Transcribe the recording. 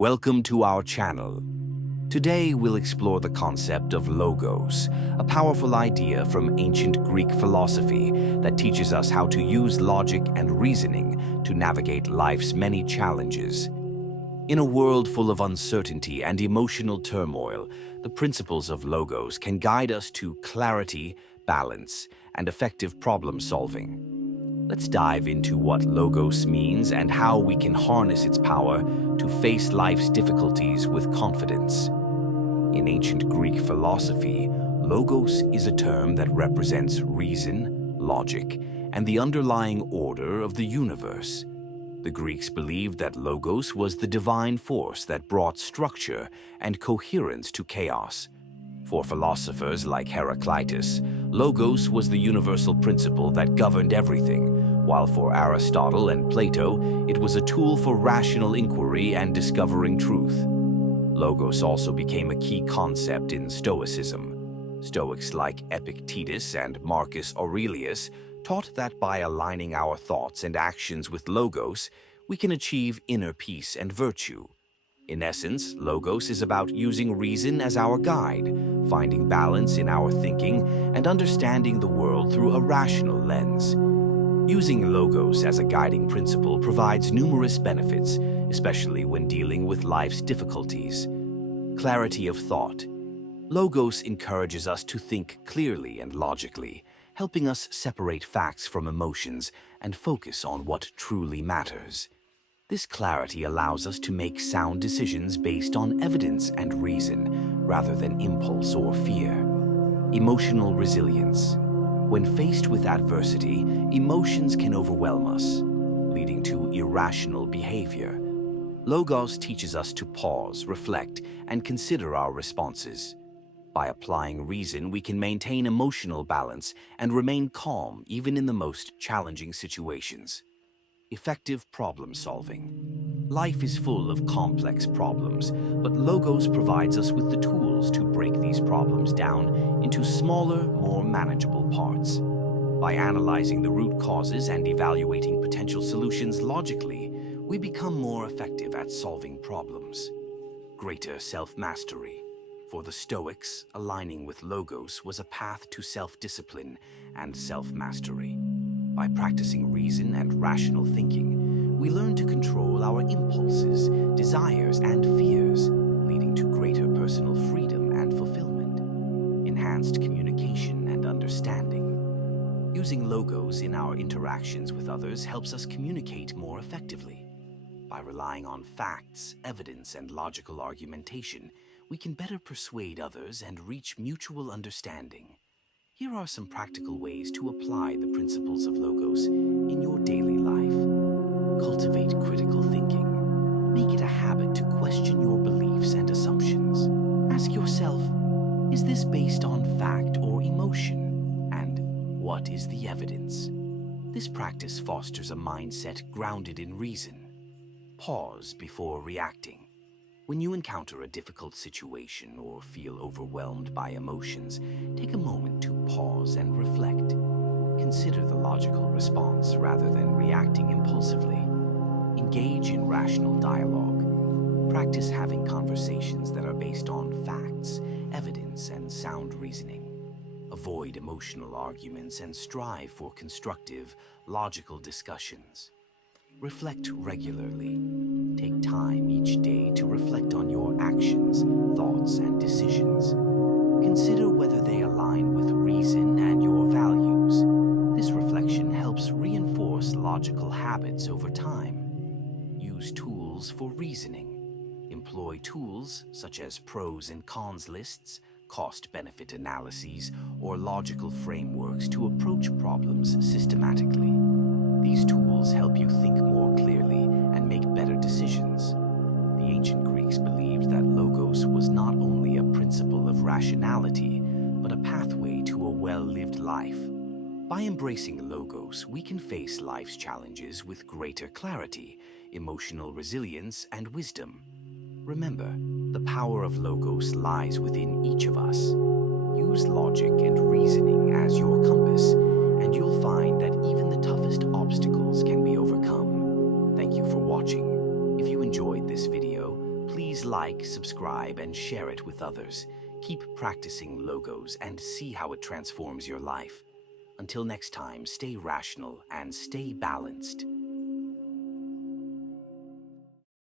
Welcome to our channel. Today we'll explore the concept of logos, a powerful idea from ancient Greek philosophy that teaches us how to use logic and reasoning to navigate life's many challenges. In a world full of uncertainty and emotional turmoil, the principles of logos can guide us to clarity, balance, and effective problem solving. Let's dive into what logos means and how we can harness its power to face life's difficulties with confidence. In ancient Greek philosophy, logos is a term that represents reason, logic, and the underlying order of the universe. The Greeks believed that logos was the divine force that brought structure and coherence to chaos. For philosophers like Heraclitus, logos was the universal principle that governed everything, while for Aristotle and Plato, it was a tool for rational inquiry and discovering truth. Logos also became a key concept in Stoicism. Stoics like Epictetus and Marcus Aurelius taught that by aligning our thoughts and actions with logos, we can achieve inner peace and virtue. In essence, logos is about using reason as our guide, finding balance in our thinking, and understanding the world through a rational lens. Using logos as a guiding principle provides numerous benefits, especially when dealing with life's difficulties. Clarity of thought. Logos encourages us to think clearly and logically, helping us separate facts from emotions and focus on what truly matters. This clarity allows us to make sound decisions based on evidence and reason, rather than impulse or fear. Emotional resilience. When faced with adversity, emotions can overwhelm us, leading to irrational behavior. Logos teaches us to pause, reflect, and consider our responses. By applying reason, we can maintain emotional balance and remain calm even in the most challenging situations. Effective problem solving. Life is full of complex problems, but logos provides us with the tools to break these problems down into smaller, more manageable parts. By analyzing the root causes and evaluating potential solutions logically, we become more effective at solving problems. Greater self-mastery. For the Stoics, aligning with logos was a path to self-discipline and self-mastery. By practicing reason and rational thinking, we learn to control our impulses, desires, and fears, leading to greater personal freedom and fulfillment. Enhanced communication and understanding. Using logos in our interactions with others helps us communicate more effectively. By relying on facts, evidence, and logical argumentation, we can better persuade others and reach mutual understanding. Here are some practical ways to apply the principles of logos in your daily life. Cultivate critical thinking. Make it a habit to question your beliefs and assumptions. Ask yourself, is this based on fact or emotion? And what is the evidence? This practice fosters a mindset grounded in reason. Pause before reacting. When you encounter a difficult situation or feel overwhelmed by emotions, take a moment to pause and reflect. Consider the logical response rather than reacting impulsively. Engage in rational dialogue. Practice having conversations that are based on facts, evidence, and sound reasoning. Avoid emotional arguments and strive for constructive, logical discussions. Reflect regularly. Take time each day to reflect on your actions, thoughts, and decisions. Consider whether they align with reason and your values. This reflection helps reinforce logical habits over time. Use tools for reasoning. Employ tools such as pros and cons lists, cost-benefit analyses, or logical frameworks to approach problems systematically. These tools help you think more clearly and make better decisions. The ancient Greeks believed that logos was not only a principle of rationality, but a pathway to a well-lived life. By embracing logos, we can face life's challenges with greater clarity, emotional resilience, and wisdom. Remember, the power of logos lies within each of us. Use logic and reasoning as your compass, and you'll find that even the toughest obstacles can be overcome. Thank you for watching. If you enjoyed this video, please Please like, subscribe, and share it with others. Keep practicing logos and see how it transforms your life. Until next time, stay rational and stay balanced.